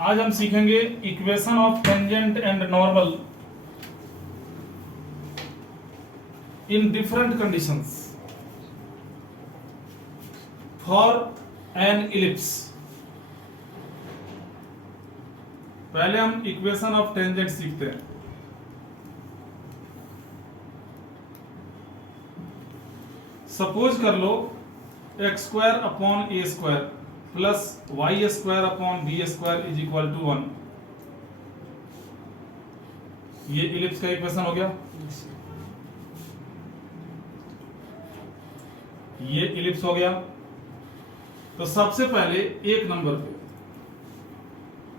आज हम सीखेंगे equation of tangent and normal in different conditions for an ellipse. पहले हम इक्वेशन ऑफ टेंजेंट सीखते हैं। सपोज कर लो x square upon a square plus Y square upon b square is equal to 1। ये इलिप्स का इक्वेशन हो गया। ये इलिप्स हो गया। तो सबसे पहले एक नंबर पे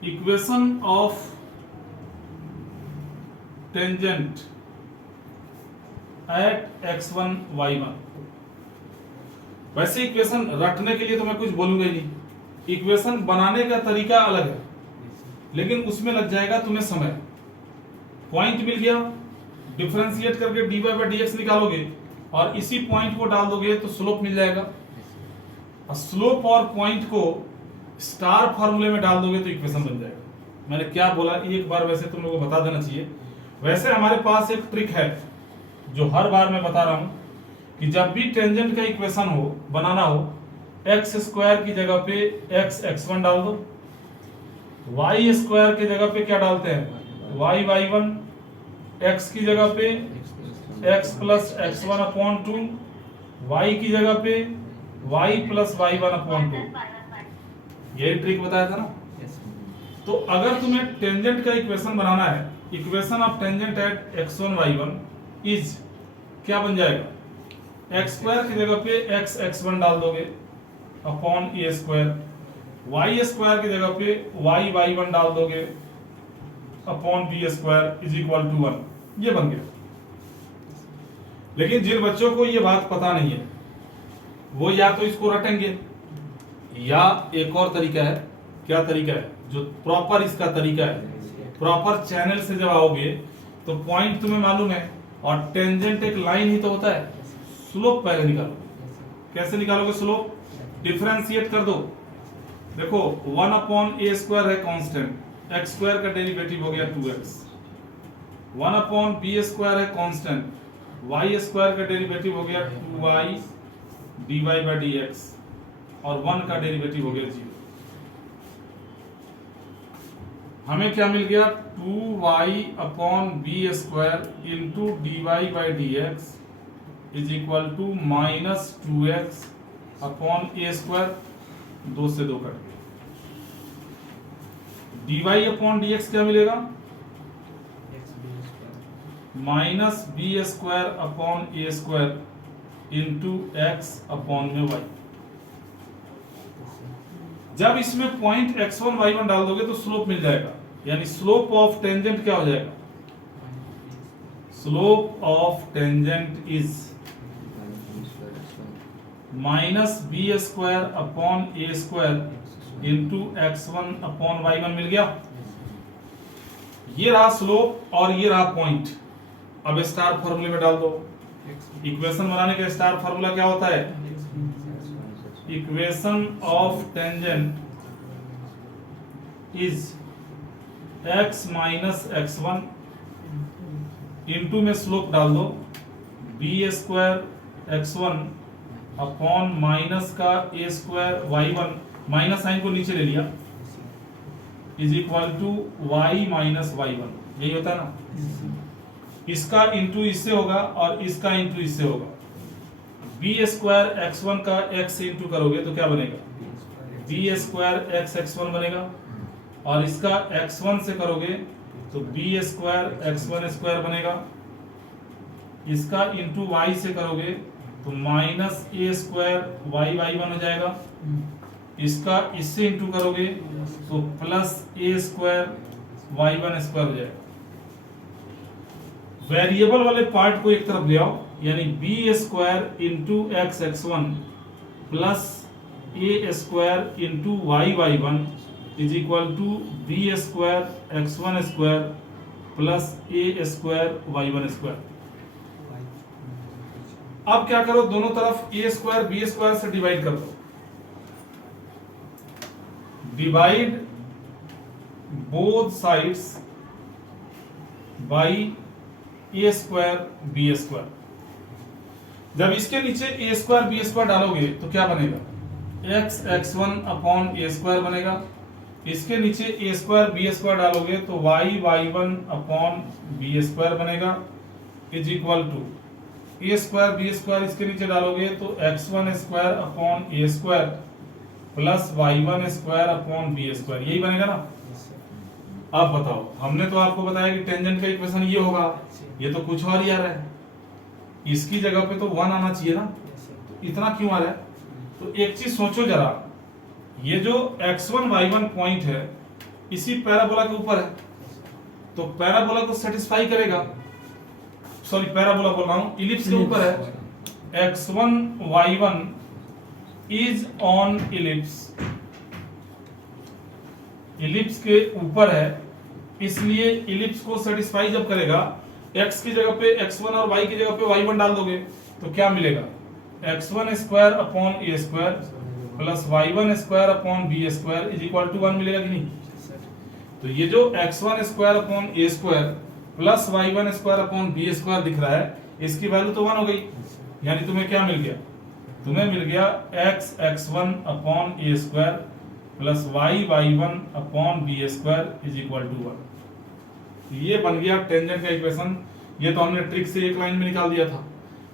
equation of tangent eight x1 y1। वैसे इक्वेशन रटने के लिए तो मैं कुछ बोलूंगा ही नहीं, इक्वेशन बनाने का तरीका अलग है, लेकिन उसमें लग जाएगा तुम्हें समय। पॉइंट मिल गया, डिफरेंशिएट करके dy बाई dx निकालोगे और इसी पॉइंट को डाल दोगे तो स्लोप मिल जाएगा। और स्लोप और पॉइंट को स्टार फॉर्मूले में डाल दोगे तो इक्वेशन बन जाएगा। मैंने क्या बोला एक बार वैसे तुम लोगों को बता देना चाहिए। वैसे हमारे पास एक ट्रिक है जो हर बार मैं बता रहा हूं कि जब भी टेंजेंट का इक्वेशन हो बनाना हो, एक्स स्क्वायर की जगह पे x(x1) डाल दो, वाई स्क्वायर की जगह पे क्या डालते हैं y(y1), x की जगह पे x plus x1 upon 2, y की जगह पे y प्लस y1 अपॉन 2। यही ट्रिक बताया था ना। तो अगर तुम्हें टेंजेंट का इक्वेशन बनाना है, equation of tangent eight x1 y1 is क्या बन जाएगा, एक्स स्क्वायर की जगह पे x(x1) डाल दोगे upon a square, y square की जगह पे y(y1) डाल दोगे upon b square is equal to 1। ये बन गया। लेकिन जिन बच्चों को ये बात पता नहीं है वो या तो इसको रटेंगे, या एक और तरीका है। क्या तरीका है? जो प्रॉपर इसका तरीका है, प्रॉपर चैनल से जब आओगे तो पॉइंट तुम्हें मालूम है और टेंजेंट एक लाइन ही तो होता है। स्लोप पहले निकालो। कैसे निकालोगे स्लोप? डिफरेंशिएट कर दो। देखो 1 अपॉन ए स्क्वायर है कांस्टेंट, एक्स स्क्वायर का डेरिवेटिव हो गया 2x। 1 अपॉन बी स्क्वायर है कांस्टेंट, वाई स्क्वायर का डेरिवेटिव हो गया 2y dy बाई dx, और 1 का डेरिवेटिव हो गया 0। हमें क्या मिल गया? 2y upon b square into dy by dx is equal to minus 2x upon a square, 2 से 2 कट गया। dy अपॉन dx क्या मिलेगा? Minus B square upon a square into x upon में y। जब इसमें पॉइंट x1 y1 डाल दोगे तो स्लोप मिल जाएगा, यानी स्लोप ऑफ टेंजेंट क्या हो जाएगा? Slope of tangent is minus B square upon a square into x1 upon y1 मिल गया। ये रहा स्लोप और ये रहा पॉइंट। अब स्टार फॉर्मूले में डाल दो। इक्वेशन बनाने का स्टार फॉर्मूला क्या होता है? Equation of tangent is x minus x1 into में स्लोप डाल दो B square x1 upon minus का ए स्क्वायर y1, माइनस साइन को नीचे ले लिया, is equal to y minus y1। यही होता है ना। इसका इंटू इससे होगा और इसका इंटू इससे होगा। बी स्क्वायर x1 का x से इंटू करोगे तो क्या बनेगा? बी स्क्वायर x(x1) बनेगा, और इसका x1 से करोगे तो बी स्क्वायर x1 स्क्वायर बनेगा। इसका इंटू y से करोगे तो माइनस ए स्क्वायर y(y1) हो जाएगा। इसका इससे इंटू करोगे तो plus a square y1 square हो जाएगा। वेरिएबल वाले पार्ट को एक तरफ ले आओ, यानी b square into x(x1) plus a square into y(y1) is equal to b square x1 square plus a square y1 square. अब क्या करो, दोनों तरफ ए स्क्वायर बी स्क्वायर से डिवाइड कर दो। Divide both sides by a square b square. जब इसके नीचे ए स्क्वायर बी स्क्वायर डालोगे तो क्या बनेगा, x x one upon a square बनेगा। इसके नीचे ए स्क्वायर बी स्क्वायर डालोगे तो y y one upon b square बनेगा, is equal to A square b square इसके नीचे डालोगे तो x one square upon a square plus y one square upon b square, यही बनेगा ना। अब बताओ, हमने तो आपको बताया कि टेंजेंट का इक्वेशन ये होगा, ये तो कुछ और ही आ रहा है। इसकी जगह पे तो 1 आना चाहिए ना, इतना क्यों आ रहा है? तो एक चीज सोचो जरा, ये जो x1 y1 पॉइंट है इसी पैराबोला के ऊपर है, तो पैराबोला को सेटिस्फाई करेगा, सॉरी पैराबोला बोल रहा हूं, इलिप्स के ऊपर है। x1 y1 is on ellipse, ellipse के ऊपर है, इसलिए इलिप्स को सेटिस्फाई जब करेगा, x की जगह पे x1 और y की जगह पे y1 डाल दोगे तो क्या मिलेगा, x1 square upon a square plus y1 square upon b square is equal to 1 मिलेगा कि नहीं। तो ये जो x1 square upon a square plus y1 square upon b square दिख रहा है, इसकी वैल्यू तो 1 हो गई, यानी तुम्हें क्या मिल गया, तुम्हें मिल गया x x1 upon a square plus y y1 upon b square is equal to 1। ये बन गया टेंजेंट का इक्वेशन। ये तो हमने ट्रिक से एक लाइन में निकाल दिया था,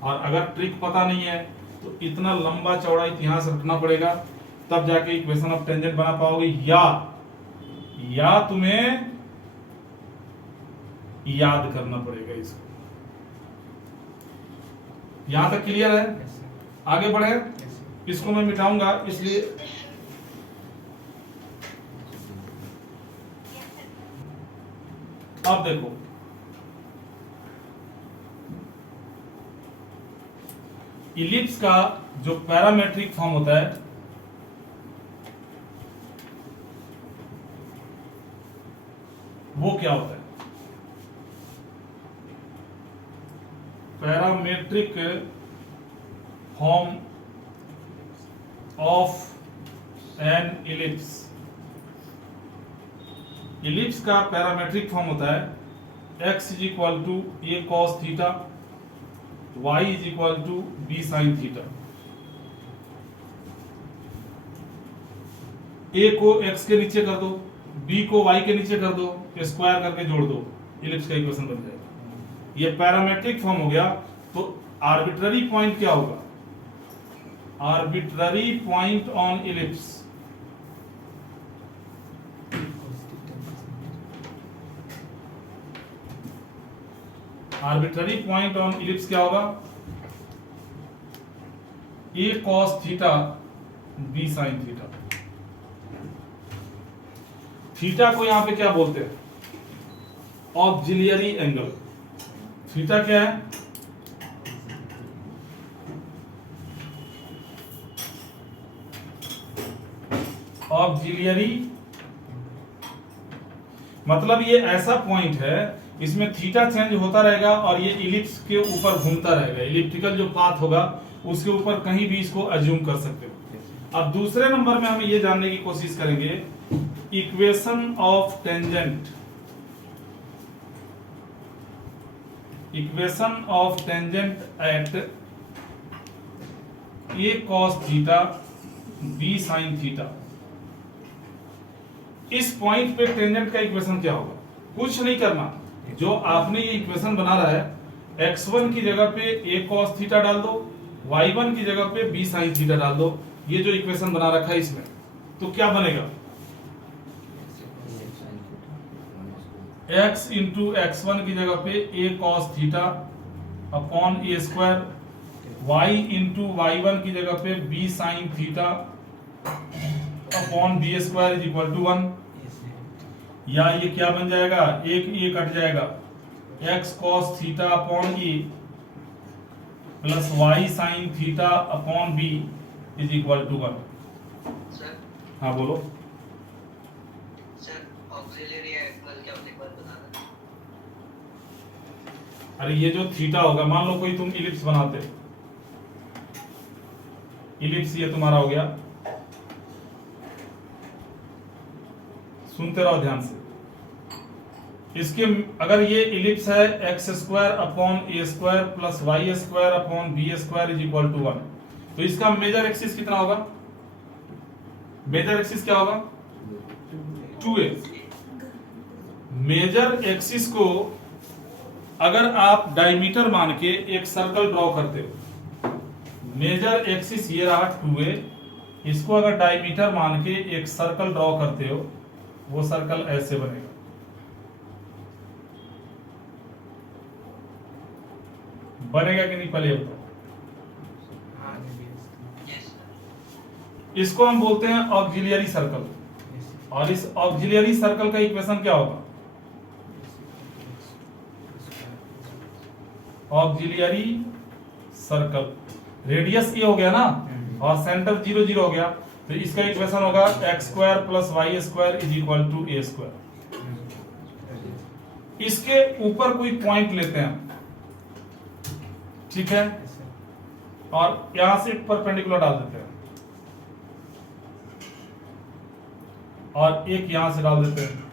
और अगर ट्रिक पता नहीं है तो इतना लंबा चौड़ा इतिहास रखना पड़ेगा, तब जाके इक्वेशन ऑफ टेंजेंट बना पाओगे, या तुम्हें याद करना पड़ेगा इसको। यहां तक क्लियर है? आगे बढ़े। इसको मैं मिटाऊंगा, इसलिए अब देखो, इलिप्स का जो पैरामेट्रिक फॉर्म होता है वो क्या होता है, parametric form of an ellipse. Ellipse का पैरामेट्रिक फॉर्म होता है x is equal to a cos theta, y is equal to b sine theta. a को x के नीचे कर दो, b को y के नीचे कर दो, स्क्वायर करके जोड़ दो, इलिप्स का इक्वेशन बन जाएगा। ये पैरामेट्रिक फॉर्म हो गया। तो आर्बिट्ररी पॉइंट क्या होगा, arbitrary point on ellipse, arbitrary point on ellipse क्या होगा, a cos theta b sine theta. Theta को यहां पे क्या बोलते हैं, ऑक्सिलियरी एंगल। थीटा क्या है, ऑक्सिलियरी, मतलब ये ऐसा पॉइंट है इसमें थीटा चेंज होता रहेगा और ये इलिप्स के ऊपर घूमता रहेगा, इलिप्टिकल जो पाथ होगा उसके ऊपर कहीं भी इसको अज्यूम कर सकते हो। अब दूसरे नंबर में हम ये जानने की कोशिश करेंगे, equation of tangent, equation of tangent at a cos theta b sine theta. इस पॉइंट पे टेंजेंट का इक्वेशन क्या होगा, कुछ नहीं करना, जो आपने ये इक्वेशन बना रहा है, x1 की जगह पे a cos थीटा डाल दो, y1 की जगह पे b sin थीटा डाल दो। ये जो इक्वेशन बना रखा है इसमें, तो क्या बनेगा, x इंटू x1 की जगह पे a cos theta upon a square, y into y1 की जगह पे b sin theta upon b square is equal to 1। या ये क्या बन जाएगा, एक ये कट जाएगा, x cos theta upon e plus y sin theta upon b is equal to 1। Sir, हाँ बोलो सर ऑक्सिलरी एंगल क्या होता है, एक बार बता दें। अरे ये जो थीटा होगा, मान लो कोई तुम इलिप्स बनाते, इलिप्स ये तुम्हारा हो गया, सुनते रहो ध्यान से। इसके अगर ये इलिप्स है x square upon a square plus Y square upon b square is equal to 1, तो इसका मेजर एक्सिस कितना होगा? मेजर एक्सिस क्या होगा? 2a। मेजर एक्सिस को अगर आप डायमीटर मान के एक सर्कल ड्रॉ करते हो, मेजर एक्सिस ये रहा 2a, इसको अगर डायमीटर मान के एक सर्कल ड्रॉ करते हो, वो सर्कल ऐसे बनेगा। बनेगा कि नहीं, पहले बताओ। इसको हम बोलते हैं ऑक्सिलियरी सर्कल, और इस ऑक्सिलियरी सर्कल का इक्वेशन क्या होगा? ऑक्सिलियरी सर्कल रेडियस ए हो गया ना, और सेंटर 0 0 हो गया, तो इसका इक्वेशन होगा x square plus Y square is equal to A square. इसके ऊपर कोई पॉइंट लेते हैं, ठीक है, और यहां से परपेंडिकुलर डाल देते हैं, और एक यहां से डाल देते हैं।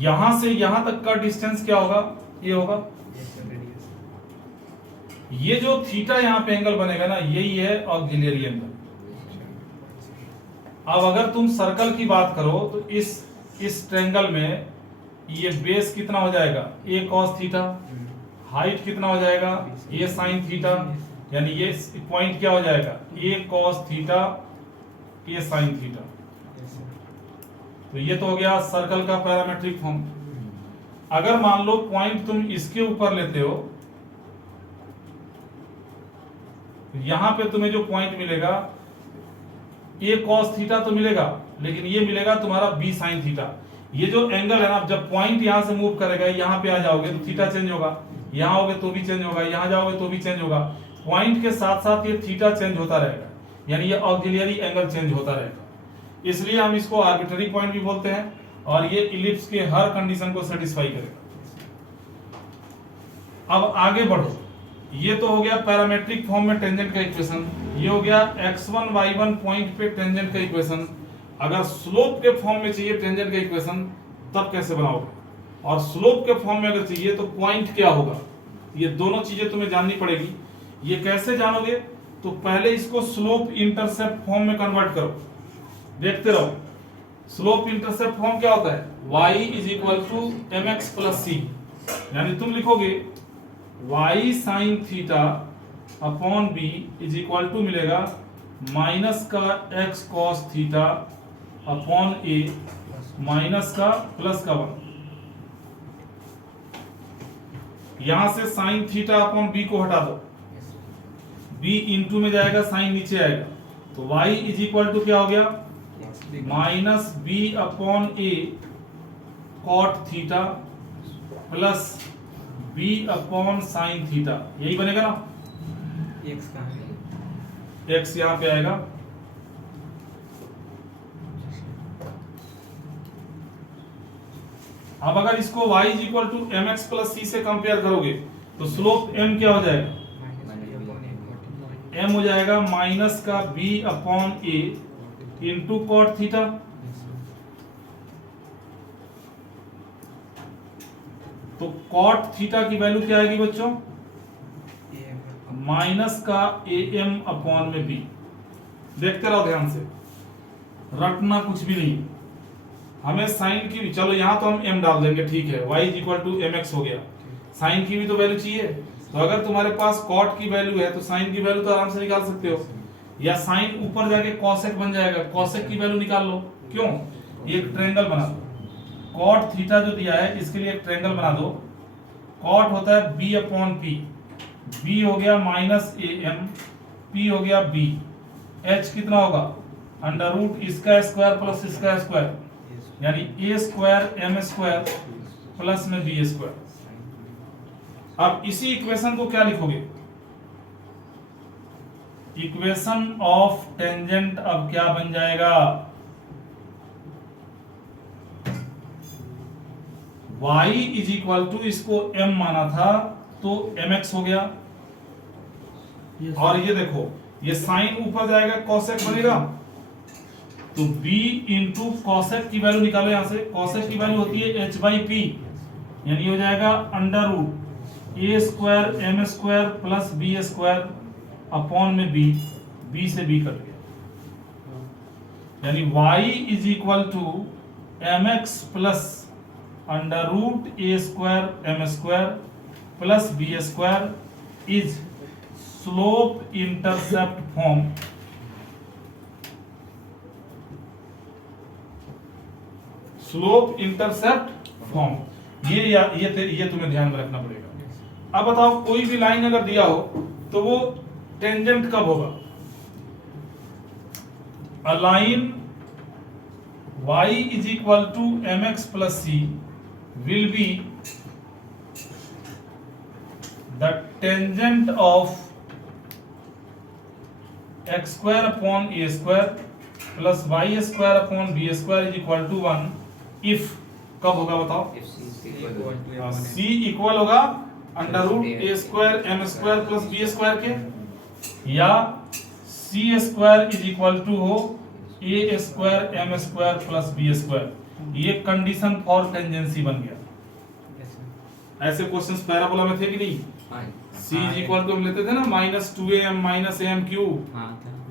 यहां से यहां तक का डिस्टेंस क्या होगा? ये होगा। ये जो थीटा यहां पे एंगल बनेगा ना, यही है ऑक्सिलियरी एंगल। अब अगर तुम सर्कल की बात करो तो इस ट्रायंगल में ये बेस कितना हो जाएगा? a cos theta. हाइट कितना हो जाएगा? a sin theta. यानी ये पॉइंट क्या हो जाएगा? a cos theta a sin theta. तो ये तो हो गया सर्कल का पैरामेट्रिक फॉर्म। अगर मान लो पॉइंट तुम इसके ऊपर लेते हो, यहां पे तुम्हें जो पॉइंट मिलेगा a cos थीटा तो मिलेगा, लेकिन ये मिलेगा तुम्हारा b sin थीटा। ये जो एंगल है ना, जब पॉइंट यहां से मूव करेगा, यहां पे आ जाओगे तो थीटा चेंज होगा, यहां होगे तो भी चेंज होगा, यहां जाओगे तो भी चेंज होगा। पॉइंट के साथ साथ ये थीटा चेंज होता रहेगा, यानी ये ऑक्सिलियरी एंगल चेंज होता रहेगा। इसलिए हम इसको आर्बिट्ररी पॉइंट भी बोलते हैं, और ये इलिप्स के हर कंडीशन को सेटिस्फाई करेगा। अब आगे बढ़ो। ये तो हो गया पैरामेट्रिक फॉर्म में टेंजेंट का इक्वेशन, ये हो गया x1 y1 पॉइंट पे टेंजेंट का इक्वेशन। अगर स्लोप के फॉर्म में चाहिए टेंजेंट का इक्वेशन, तब कैसे बनाओगे? और स्लोप के फॉर्म में अगर चाहिए तो पॉइंट क्या होगा? ये दोनों चीजें तुम्हें जाननी पड़ेगी। ये कैसे जानोगे? तो पहले इसको स्लोप इंटरसेप्ट फॉर्म में कन्वर्ट करो, देखते रहो। स्लोप इंटरसेप्ट फॉर्म क्या होता है? y is equal to mx plus c, यानी तुम लिखोगे y sine theta upon b is equal to मिलेगा माइनस का x cos theta upon a minus का प्लस का 1। यहां से साइन थीटा अपॉन b को हटा दो, b इंटू में जाएगा, साइन नीचे आएगा, तो y इज इक्वल टू क्या हो गया? Minus b upon a cot theta plus b upon sine theta, यही बनेगा ना। x कहाँ है? x यहां पे आएगा, अब अगर इसको y is equal to M x plus c से कंपेयर करोगे तो स्लोप m क्या हो जाएगा? m हो जाएगा माइनस का b upon a into cot theta. तो कॉट थीटा की वैल्यू क्या आएगी बच्चों? माइनस का am अपॉन में b। देखते रहो ध्यान से, रटना कुछ भी नहीं। हमें साइन की भी, चलो यहां तो हम m डाल देंगे, ठीक है, y is equal to M X हो गया। साइन की भी तो वैल्यू चाहिए, तो अगर तुम्हारे पास कॉट की वैल्यू है तो साइन की वैल्यू तो आराम से निकाल सकते हो, या साइन ऊपर जाके कॉसेक बन जाएगा, कॉसेक की वैल्यू निकाल लो। क्यों? एक ट्रायंगल बना दो, कॉट थीटा जो दिया है इसके लिए एक ट्रायंगल बना दो। कॉट होता है b अपॉन p, b हो गया माइनस am, p हो गया b, h कितना होगा? अंडर रूट इसका स्क्वायर प्लस इसका स्क्वायर, यानी a square m square plus में b स्क्वायर। अब इसी इक्वेशन को क्या लिखोगे? इक्वेशन ऑफ टेंजेंट अब क्या बन जाएगा? y इज इक्वल टू, इसको m माना था तो mx हो गया। और ये देखो, ये साइन ऊपर जाएगा, कॉसेक बनेगा, तो b इंटू कॉसेक की वैल्यू निकालो यहां से। कॉसेक की वैल्यू होती है h/p, यानी हो जाएगा under root a square m square plus b square upon में b से b कट गया, यानी y is equal to mx plus under root a square m square plus b square is slope intercept form. Slope intercept form, ये तुम्हें ध्यान में रखना पड़ेगा। अब बताओ कोई भी लाइन अगर दिया हो तो वो टेंजेंट कब होगा? A line y is equal to mx plus c will be the tangent of x square upon a square plus y square upon b square is equal to 1 if, कब होगा बताओ? c इक्वल होगा under root a square m square plus b square के, या c square is equal to हो a square m square plus b square. ये condition for tangency बन गया। ऐसे क्वेश्चंस पैराबोला में थे कि नहीं? c इज इक्वल टू हम लेते थे ना minus 2am minus am cube,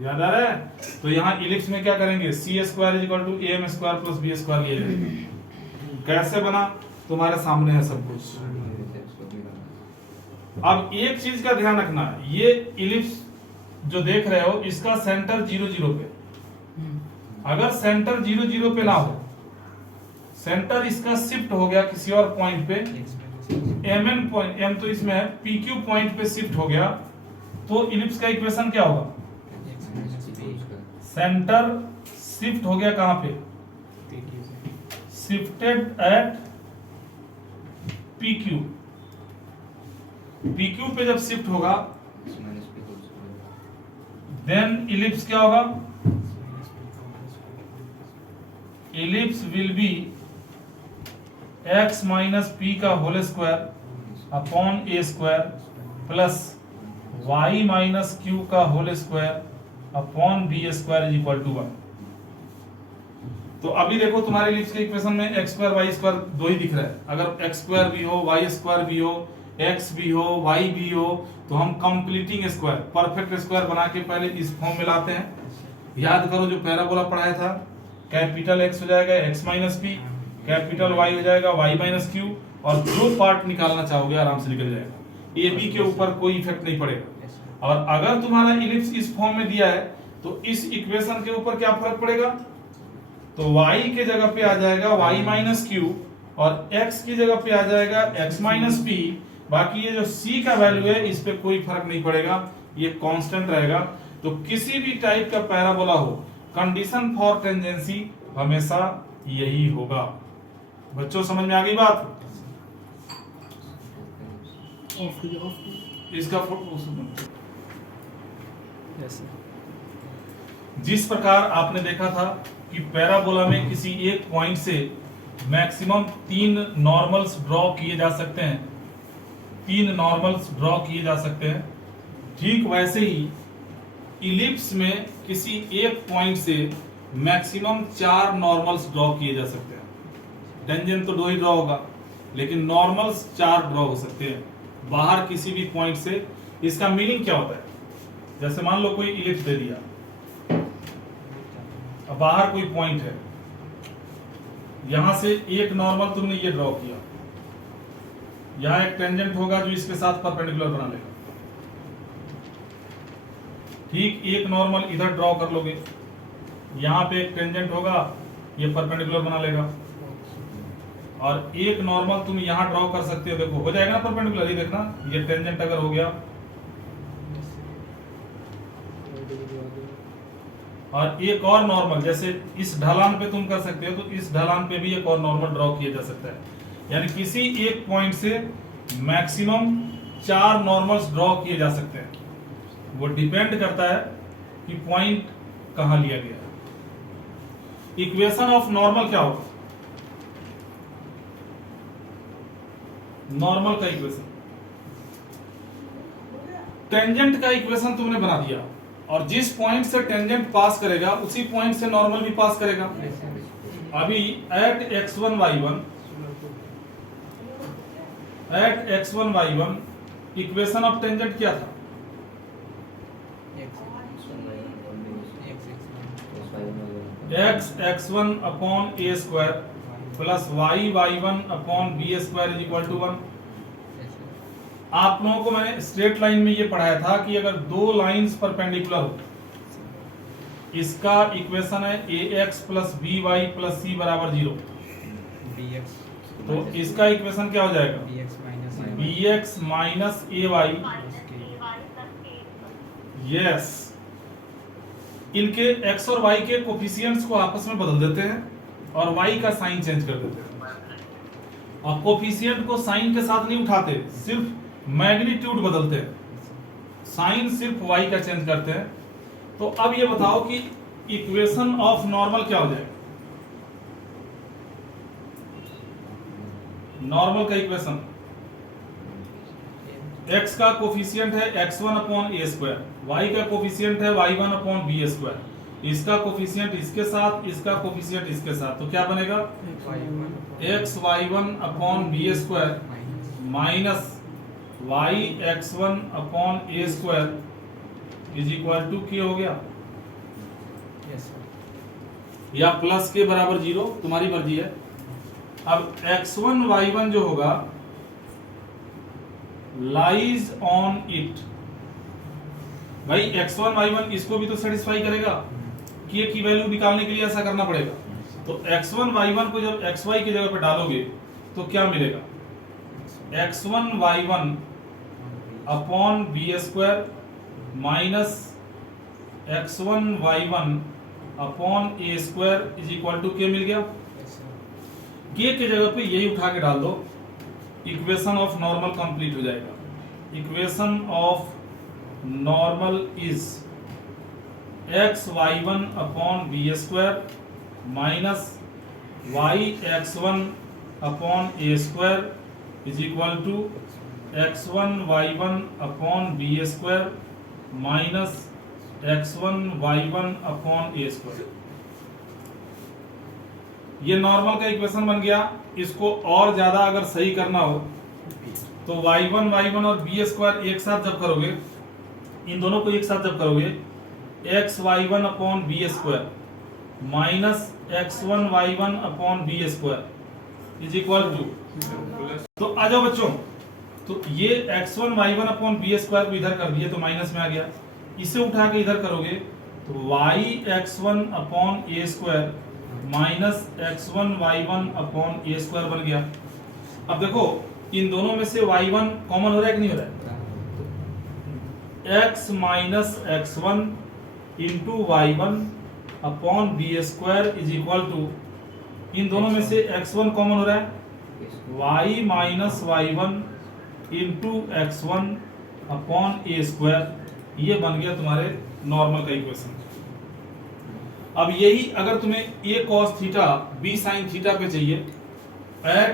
याद आ रहा है? तो यहाँ इलिप्स में क्या करेंगे? c square is equal to am square plus b square लिए जाएंगे। कैसे बना तुम्हारे सामने है सब कुछ। अब एक चीज का ध्यान रखना, ये इलिप्स जो देख रहे हो इसका सेंटर 0 0 पे, अगर सेंटर 0 0 पे ना हो, सेंटर इसका शिफ्ट हो गया किसी और पॉइंट पे, mn पॉइंट, m तो इसमें है, pq पॉइंट पे शिफ्ट हो गया, तो इलिप्स का इक्वेशन क्या होगा? सेंटर शिफ्ट हो गया कहां पे? शिफ्टेड एट pq, pq पे जब शिफ्ट होगा देन इलिप्स क्या होगा? Ellipse will be x minus p का whole square upon a square plus y minus q का whole square upon b square is equal to 1। तो अभी देखो तुम्हारे इलिप्स के इक्वेशन में x स्क्वायर y स्क्वायर दो ही दिख रहा है। अगर x स्क्वायर भी हो, y स्क्वायर भी हो, x भी हो, y भी हो, तो हम कंप्लीटिंग स्क्वायर, परफेक्ट स्क्वायर बना के पहले इस फॉर्म में लाते हैं। याद करो जो पैराबोला पढ़ाया था, कैपिटल x हो जाएगा x minus P, capital Y हो जाएगा y माइनस क्यू, और जो पार्ट निकालना चाहोगे आराम से निकल जाएगा। ए बी के ऊपर कोई इफेक्ट नहीं पड़ेगा। और अगर तुम्हारा इलिप्स इस फॉर्म में दिया है तो इस इक्वेशन के ऊपर क्या फर्क पड़ेगा? तो y के जगह पे आ जाएगा y माइनस क्यू, और x की जगह पे आ जाएगा x माइनस पी। बाकी ये जो c का वैल्यू है इस पे कोई फर्क नहीं पड़ेगा, ये कांस्टेंट रहेगा। तो किसी भी टाइप का पैराबोला हो, कंडीशन फॉर टेंजेंसी हमेशा यही होगा। बच्चों समझ में आ गई बात? इसका जिस प्रकार आपने देखा था कि पैराबोला में किसी एक पॉइंट से मैक्सिमम 3 नॉर्मल्स ड्रॉ किए जा सकते हैं, 3 नॉर्मल्स ड्रॉ किए जा सकते हैं, ठीक वैसे ही इलिप्स में किसी एक पॉइंट से मैक्सिमम 4 नॉर्मल्स ड्रॉ किए जा सकते हैं। टेंजेंट तो 2 ही ड्रॉ होगा, लेकिन नॉर्मल्स 4 ड्रॉ हो सकते हैं बाहर किसी भी पॉइंट से। इसका मीनिंग क्या होता है? जैसे मान लो कोई इलिप्स दे दिया, अब बाहर कोई पॉइंट है, यहां से एक नॉर्मल तुमने ये ड्रॉ किया, यहां एक टेंजेंट होगा जो इसके साथ परपेंडिकुलर बना लेगा, ठीक एक नॉर्मल इधर ड्रॉ कर लोगे, यहां पे एक टेंजेंट होगा, ये परपेंडिकुलर बना लेगा, और एक नॉर्मल तुम यहां ड्रॉ कर सकते हो, देखो हो जाएगा ना परपेंडिकुलर। ये देखना, ये टेंजेंट अगर हो गया, और एक और नॉर्मल जैसे इस ढलान पे तुम कर सकते हो, तो इस ढलान पे भी एक और नॉर्मल ड्रॉ किया जा सकता है। यानी किसी एक पॉइंट से मैक्सिमम 4 नॉर्मल्स ड्रॉ किए जा सकते हैं। वो डिपेंड करता है कि पॉइंट कहां लिया गया। इक्वेशन ऑफ नॉर्मल क्या होगा? नॉर्मल का इक्वेशन, टेंजेंट का इक्वेशन तुमने बना दिया, और जिस पॉइंट से टेंजेंट पास करेगा उसी पॉइंट से नॉर्मल भी पास करेगा। अभी eight x1 y1 equation of tangent क्या था? x(x1) upon a square plus y(y1) upon b square is equal to 1। आप लोगों को मैंने स्ट्रेट लाइन में ये पढ़ाया था कि अगर दो लाइंस परपेंडिकुलर हो, इसका इक्वेशन है ax plus by plus c बराबर 0। तो इसका इक्वेशन क्या हो जाएगा? bx minus ay। यस, इनके x और y के कोफिशिएंट्स को आपस में बदल देते हैं और y का साइन चेंज कर देते हैं। और कोफिशिएंट को साइन के साथ नहीं उठाते, सिर्फ मैग्नीट्यूड बदलते हैं, साइन सिर्फ y का चेंज करते हैं। तो अब ये बताओ कि इक्वेशन ऑफ नॉर्मल क्या हो जाएगा? नॉर्मल का इक्वेशन x का कोफिशिएंट है x1 upon a square, y का कोफिशिएंट है y1 अपॉन b स्क्वायर, इसका कोफिशिएंट इसके साथ, इसका कोफिशिएंट इसके साथ, तो क्या बनेगा? x y1 upon b square minus y x1 upon a square is equal to क्या हो गया? या प्लस के बराबर 0, तुम्हारी मर्जी है। अब x1 y1 जो होगा लाइज ऑन इट, भाई x1 y1 इसको भी तो सेटिस्फाई करेगा कि ये की वैल्यू निकालने के लिए ऐसा करना पड़ेगा। तो x1 y1 को जब xy की जगह पे डालोगे तो क्या मिलेगा? x1 y1 upon b square minus x1 y1 upon a square is equal to के मिल गया। के की जगह पे यही उठा के डाल दो, इक्वेशन ऑफ नॉर्मल कंप्लीट हो जाएगा। Equation of normal is x y1 upon b square minus y x1 upon a square is equal to x1 y1 upon b square minus x1 y1 upon a square. ये normal का equation बन गया। इसको और ज्यादा अगर सही करना हो तो y1 और b स्क्वायर एक साथ जब करोगे, इन दोनों को एक साथ जब करोगे, x y1 upon b square minus x1 y1 upon b square is equal to, तो आ जाओ बच्चों, तो ये x1 y1 upon b square को इधर कर दिए तो माइनस में आ गया। इसे उठा के इधर करोगे तो y x1 upon a square minus x1 y1 upon a square बन गया। अब देखो इन दोनों में से y1 कॉमन हो रहा है कि नहीं हो रहा है? x minus x1 into y1 upon b square is equal to, इन दोनों में से x1 कॉमन हो रहा है, y minus y1 into x1 upon a square, ये बन गया तुम्हारे नॉर्मल का इक्वेशन। अब यही अगर तुम्हें a cos theta b sin theta पे चाहिए, at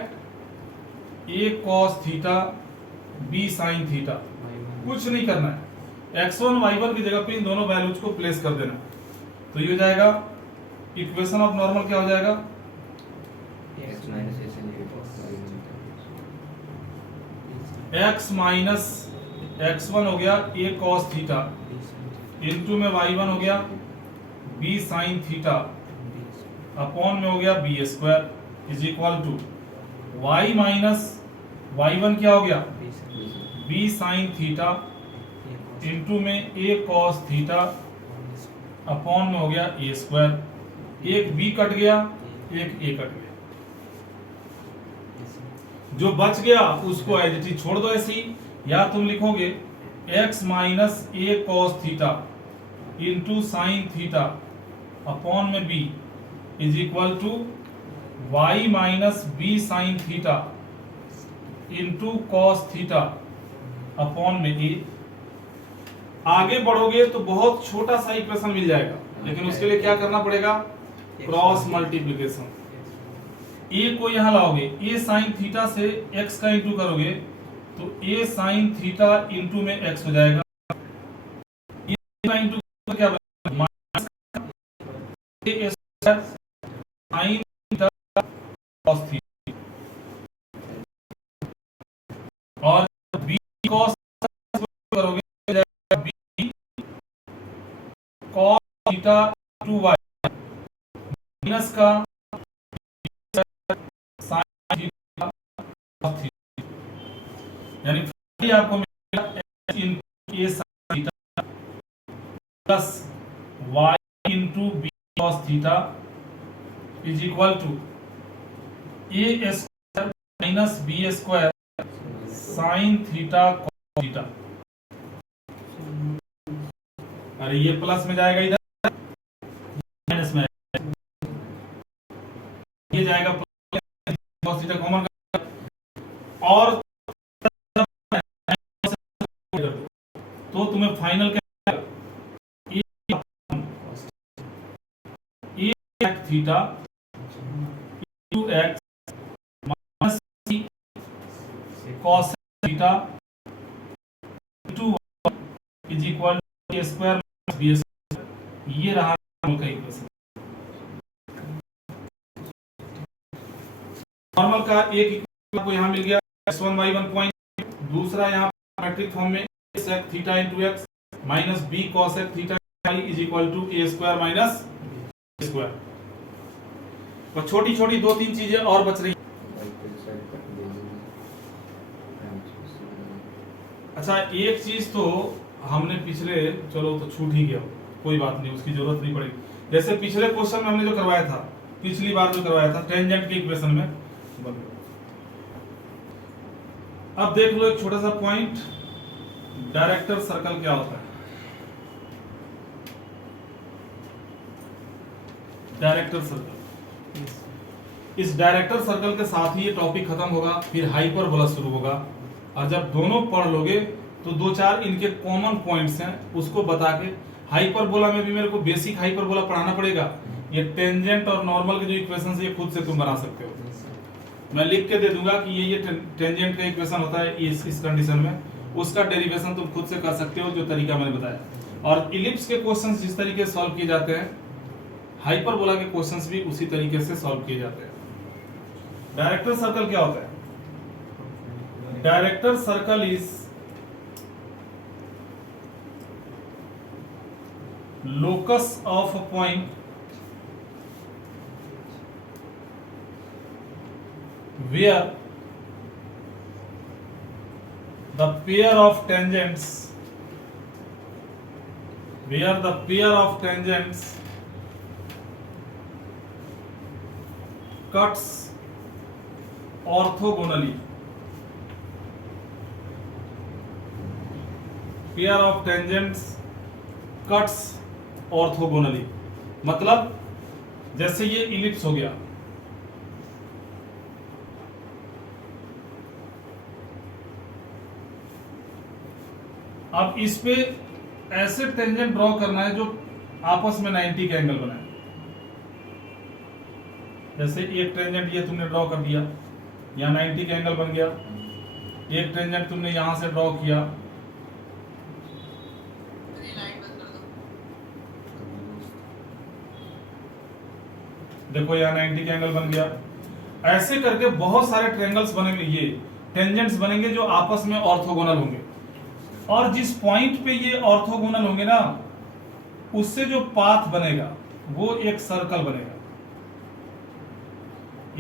a cos theta b sin theta, कुछ नहीं करना है, x1 y1 की जगह पे इन दोनों वैल्यूज को प्लेस कर देना। तो ये हो जाएगा इक्वेशन ऑफ नॉर्मल क्या हो जाएगा? x माइनस x1 हो गया a cos थीटा इंटू में y1 हो गया b sin थीटा अपॉन में हो गया b square is equal to y minus y1 क्या हो गया? b sin थीटा इंटू में a cos थीटा अपॉन में हो गया a स्क्वायर। एक b कट गया, एक a कट गया, जो बच गया उसको एज इट इज छोड़ दो ऐसे ही, या तुम लिखोगे x minus a cos theta into sine theta upon में b is equal to y minus b sine theta into cos theta upon में a। आगे बढ़ोगे तो बहुत छोटा सा इक्वेशन मिल जाएगा, लेकिन उसके लिए क्या करना पड़ेगा? Cross multiplication. a को यहां लाओगे, a साइन थीटा से x का इंटू करोगे तो a साइन थीटा इंटू में x हो जाएगा, into a square sine theta cos theta और बी कॉस करोगे b cos theta 2y minus का साइन थीटा कॉस थीटा, यानी फाइनली आपको मिलेगा x into a sin theta plus y into b cos theta is equal to a square minus b square sine theta cos theta. अरे ये plus में जाएगा इधर minus में ये जाएगा प्लस कॉस थीटा कॉमन और तो तुम्हें फाइनल क्या theta two X minus cos theta two is equal to A square minus B square, ये रहा नॉर्मल का इक्वेशन। नॉर्मल का एक इक्वेशन आपको यहां मिल गया x1 y1 पॉइंट, दूसरा यहां मैट्रिक फॉर्म में sec theta into x minus b cos theta is equal to a square minus b square. और छोटी छोटी दो तीन चीजें और बच रही। अच्छा एक चीज तो हमने पिछले, चलो तो छूट ही गया, कोई बात नहीं, उसकी जरूरत नहीं पड़ेगी। जैसे पिछले क्वेश्चन में हमने जो करवाया था, पिछली बार जो करवाया था टेंजेंट के इक्वेशन में, अब देख लो एक छोटा सा पॉइंट, डायरेक्टर सर्कल क्या होता है। डायरेक्टर सर्कल, इस डायरेक्टर सर्कल के साथ ही ये टॉपिक खत्म होगा, फिर हाइपरबोला शुरू होगा। और जब दोनों पढ़ लोगे तो दो चार इनके कॉमन पॉइंट्स हैं, उसको बता के हाइपरबोला में भी मेरे को बेसिक हाइपरबोला पढ़ाना पड़ेगा। ये टेंजेंट और नॉर्मल के जो इक्वेशन है ये खुद से तुम बना सकते हो। मैं लिख के दे दूंगा कि ये टेंजेंट का इक्वेशन होता है इस कंडीशन में, उसका डेरिवेशन तुम खुद से कर सकते हो जो तरीका मैंने बताया। और इलिप्स के क्वेश्चंस जिस तरीके से सॉल्व किए जाते हैं, हाइपरबोला के क्वेश्चंस भी उसी तरीके से सॉल्व किए जाते हैं। डायरेक्टर सर्कल क्या होता है? Director circle is locus of a point where the pair of tangents cuts orthogonally. Pair of tangents cuts orthogonally, मतलब जैसे ये इलिप्स हो गया, अब इस पे ऐसे टेंजेंट ड्रॉ करना है जो आपस में 90 का एंगल बनाए। जैसे एक टेंजेंट ये तुमने ड्रॉ कर दिया, यहाँ 90 का एंगल बन गया। एक टेंजेंट तुमने यहां से ड्रॉ किया, देखो यहाँ 90 का एंगल बन गया। ऐसे करके बहुत सारे ट्रायंगल्स बनेंगे, ये टेंजेंट्स बनेंगे जो आपस में ऑर्थोगोनल होंगे। और जिस पॉइंट पे ये ऑर्थोगोनल होंगे ना, उससे जो पाथ बनेगा वो एक सर्कल बनेगा।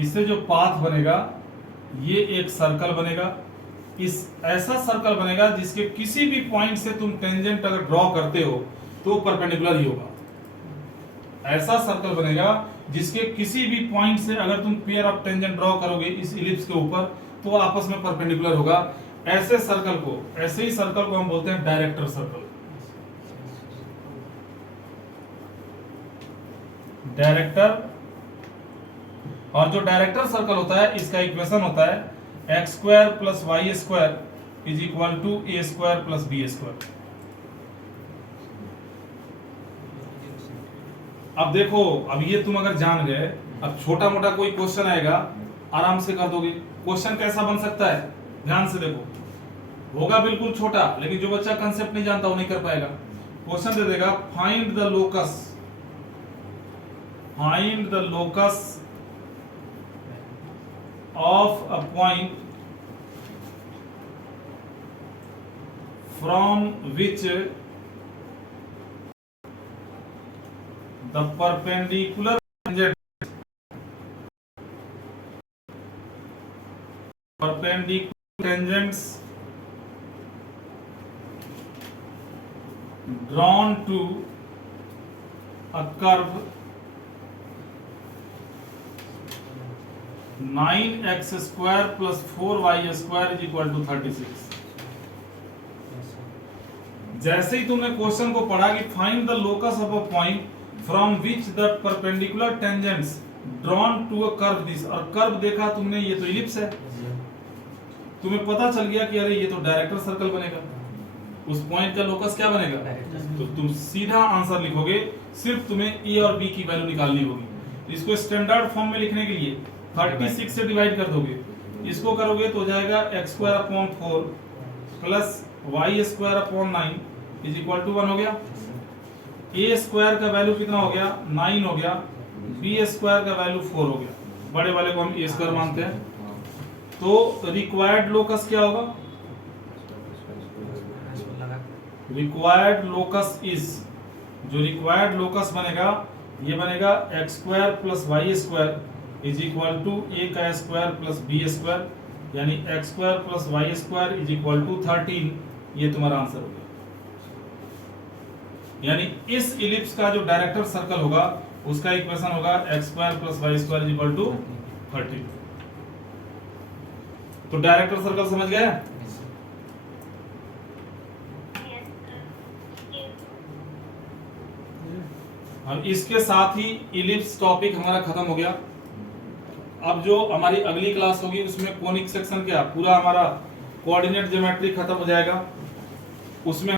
इससे जो पाथ बनेगा ये एक सर्कल बनेगा। इस ऐसा सर्कल बनेगा जिसके किसी भी पॉइंट से तुम टेंजेंट अगर ड्रॉ करते हो तो परपेंडिकुलर ही होगा। ऐसा सर्कल बनेगा जिसके किसी भी पॉइंट से अगर तुम पेयर ऑफ टेंजेंट ड्रॉ करोगे इस इलिप्स के ऊपर तो आपस में परपेंडिकुलर होगा। ऐसे सर्कल को, ऐसे ही सर्कल को हम बोलते हैं डायरेक्टर सर्कल। डायरेक्टर, और जो डायरेक्टर सर्कल होता है इसका इक्वेशन होता है x square plus Y square is equal to A square plus B square. अब देखो, अब ये तुम अगर जान गए, अब छोटा मोटा कोई क्वेश्चन आएगा आराम से कर दोगे। क्वेश्चन कैसा बन सकता है, ध्यान से देखो, होगा बिल्कुल छोटा, लेकिन जो बच्चा कंसेप्ट नहीं जानता वो नहीं कर पाएगा। क्वेश्चन दे देगा find the locus find the locus of a point from which the perpendicular tangents drawn to a curve 9x square plus 4y square is equal to 36। जैसे ही तुमने क्वेश्चन को पढ़ा कि find the locus of a point from which the perpendicular tangents drawn to a curve this, और curve देखा तुमने, ये तो इलिप्स है, तुम्हें पता चल गया कि अरे ये तो डायरेक्टर सर्कल बनेगा, उस पॉइंट का लोकस क्या बनेगा, तो तुम सीधा आंसर लिखोगे, सिर्फ तुम्हें ए और बी की वैल्यू निकालनी होगी। तो इसको स्टैंडर्ड फॉर्म में लिखने के लिए 36 से डिवाइड कर दोगे, इसको करोगे तो हो जाएगा x square upon 4 plus y square upon 9 is equal to 1 हो गया। a स्क्वायर का वैल्यू कितना हो गया, 9 हो गया, b स्क्वायर का वैल्यू 4 हो गया, बड़े वाले को हम a स्क्वायर मानते हैं। तो रिक्वायर्ड लोकस क्या होगा, रिक्वायर्ड लोकस इज, जो रिक्वायर्ड लोकस बनेगा ये बनेगा x square plus y square is equal to a का स्क्वायर प्लस b स्क्वायर, यानी x square plus y square is equal to 13। ये तुम्हारा आंसर हो गया। यानी इस इलिप्स का जो डायरेक्टर सर्कल होगा उसका इक्वेशन होगा x square plus y square is equal to 13। तो डायरेक्टर सर्कल समझ गए। अब इसके साथ ही इलिप्स टॉपिक हमारा खत्म हो गया। अब जो हमारी अगली क्लास होगी उसमें कोनिक सेक्शन क्या पूरा हमारा कोऑर्डिनेट ज्योमेट्री खत्म हो जाएगा, उसमें